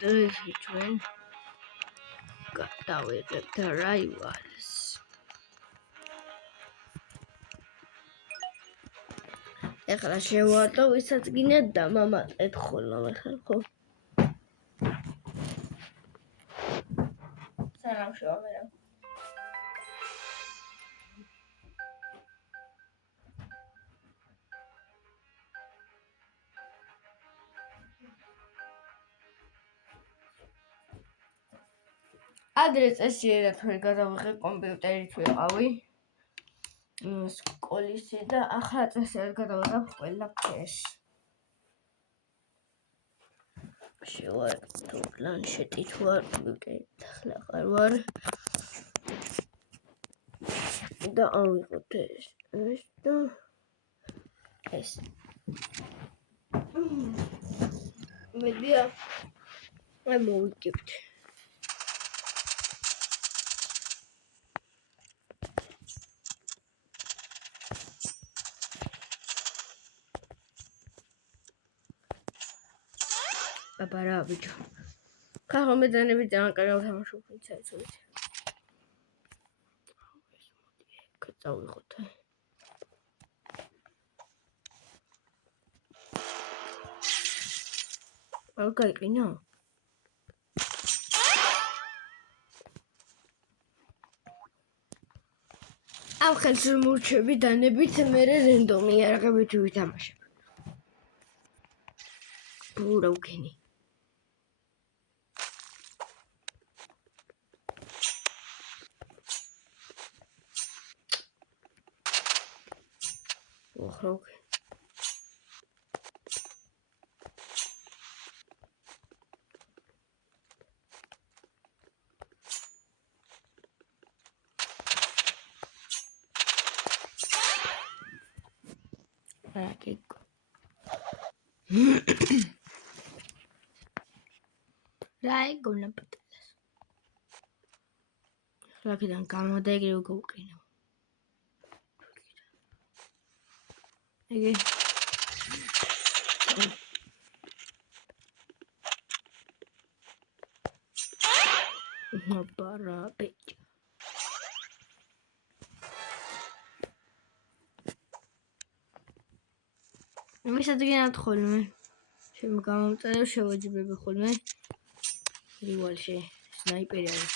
დღეს ჩვენ გადავიღებთ რაივალს. ეხლა შევარტო ვისაც გინდათ და მამა ეთხოვნა ხო? სანამ შევამერა. ადრე წესიერად თქვენ გადავიღე კომპიუტერით ვიყავი. სკოლისი და ახლა წესიერად გადავიღებ ყველაფერს. შევარტო პლანშეტით ვარ, კომპიუტერით ახლა ხარ ვარ. და ავიღოთ ეს და ეს. მედია აი მოვიგებთ. აბარა ბიჭო. ხახომე ძანები ძალიან კარგად თამაშობ, იცით. წავიღოთ. არ გაიყინა? ამ ხელს მორჩები დანებით მე რენდომი არაღებით ვითამაშებ. ურა უქენი. ოხროკ. Rai gonna patalas. Rapidan გამოდაგე უკვე უყინო. ეგე. აბარა ბიჭო. მისადგინათ ხოლმე. შემოგამომწერებ შევაჯიბებ ხოლმე. რივალში სნაიპერი არის.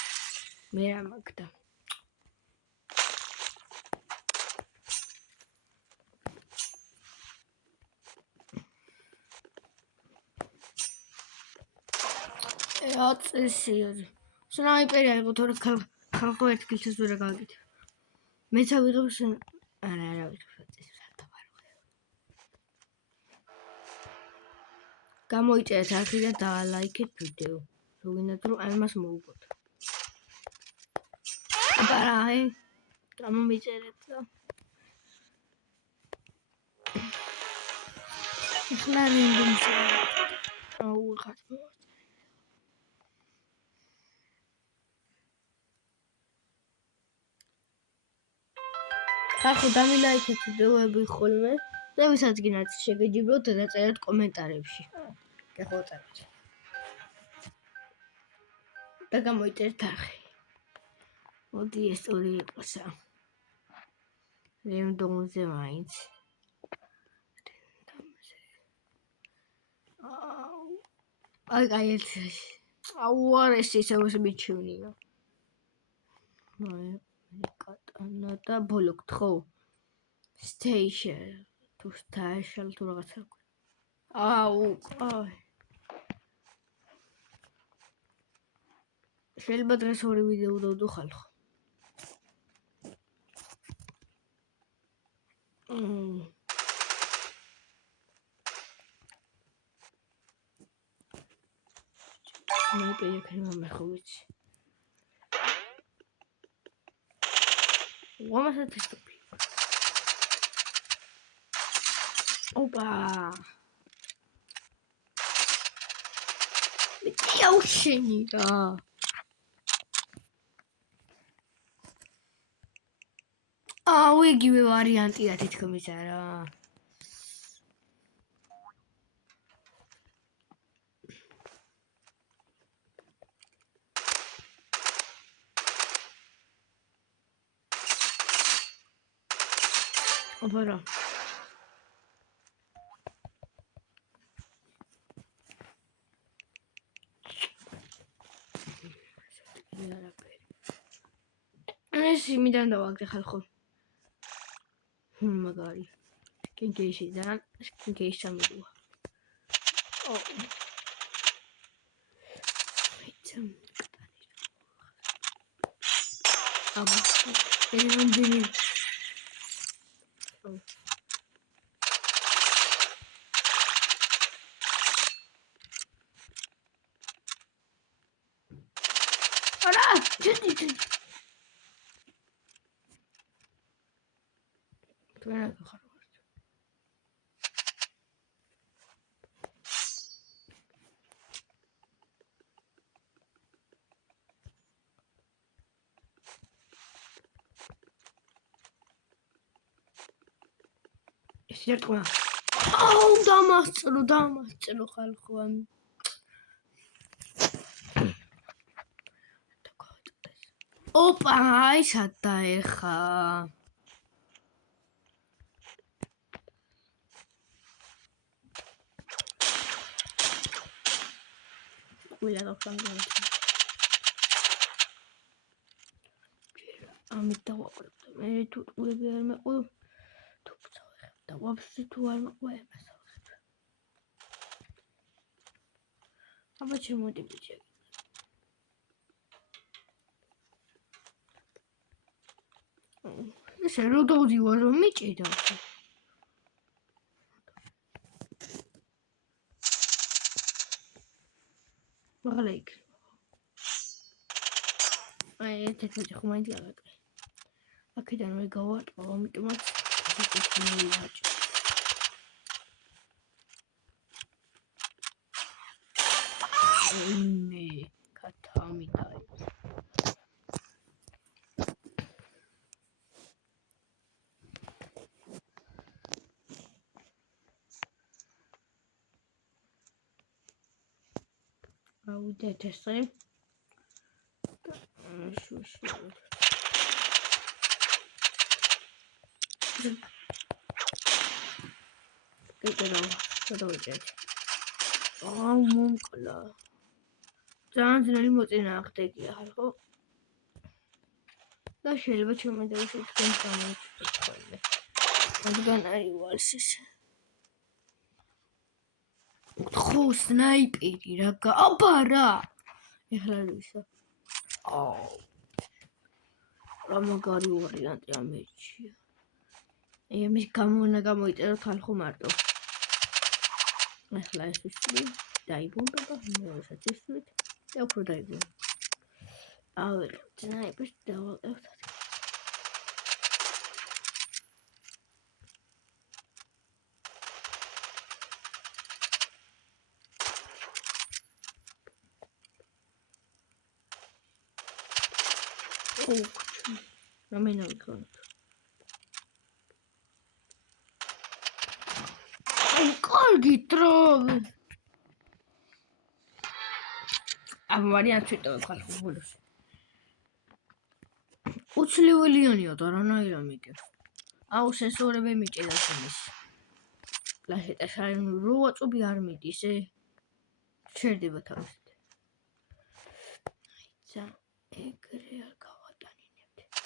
მე რა მაგდა. აწესიაზე. სნაიპერი არის, თორე ხალხო ერთ კილს ვერ გაგაკეთე. მეც ავიღებ არა ვიღებ წეს საერთოდ არ ვიღებ. გამოიწერეთ არხი და დალაიქეთ ვიდეო. როგინდათ რომ ამას მოუგოთ. აბარა გამომიწერეთ და ახლა რენდომს აუღათ. ხახო დამილაიქეთ ვიდეოები ხოლმე და ვისაც გინდათ შეგეჯიბროთ და დაწერეთ კომენტარებში. გეხოწერეთ. და გამოიწერეთ არხი. მოდი ეს ორი იყოსა. რენდომზე მაინც. აი ეს. აუ არ ეს ისევ მიჩვენია. კატანა და ბოლოკთ ხო? Station თუ სტაშალ თუ რაღაცა. აუ აი. შეიძლება დღეს ორი ვიდეო დავდო ხალხო. სნაიპერი ექნება ხო ვიცი. ვამასაც ტესტები. ოპა. მეთქაუშენი რა. აუ იგივე ვარიანტია თითქმის არა. აბა რა ეს იმიდან დავაგდე ხალხო მაგარი კინკეიშიდან კინკეიშ სამიდუა აბა ერონდინი არა ჩეთი თქვენ ახარ ეს ერთმა აუ დამასწრო ხალხო ამ ოპა აი სადაეხა ყველა გავხანგავთ ამით დავაყრებდა მე თუ ყურები არ მეყო თუ წავეხებ და ვაფშე თუ არ მეყო ემასავხებ აბა ჩემოდი ბიჭი ესე რო დავდივარ რომ მიჭიდა მაგალითად იქ აი ერთ-ერთი ხომაინც გავაკეთე აქედან მე გავარტყო ამიტომაც ეს მეიაჭი მე კათამიტაი აუდეთ ესე აუ მომკლა ძალიან ძნელი მოწინააღმდეგეა ხალხო და შეიძლება ჩემედავში თქვენ გამოიწვიოთ ხოლმე რადგან არის ვალსის ხო სნაიპერი რა აბა რა ეხლა რისა აუ რა მაგარი ვარიანტი ამეჩია აი ამის გამოვნა გამოიწეროთ ხალხო მარტო ეხლა ეს ვისვი დაიბუნდა და მეორესაც ისვით და უფრო დაიბუნდა ავიღებ სნაიპერს დავაყევთ რამენა ვიქონოთ კარგი დრო ამ ვარიანტს ვიტოვებ ხალხო ბოლოს უცლიველიანია და რანაირად მიგებ აუ სენსორები მიჭირდა შემის პლანშეტას არ რო ვაწობი არ მიდის ჩერდება თავისით აიცა ეგრე არ გავატანინებთ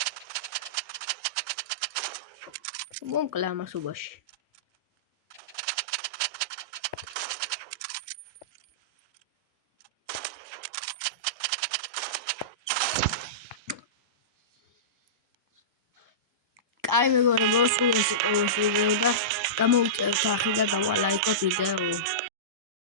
მომკლა ამასობაში აი მეგობრებო, სულ ეს ვიდეო და გამოუწერთ ახლა და დავალაიქოთ ვიდეო.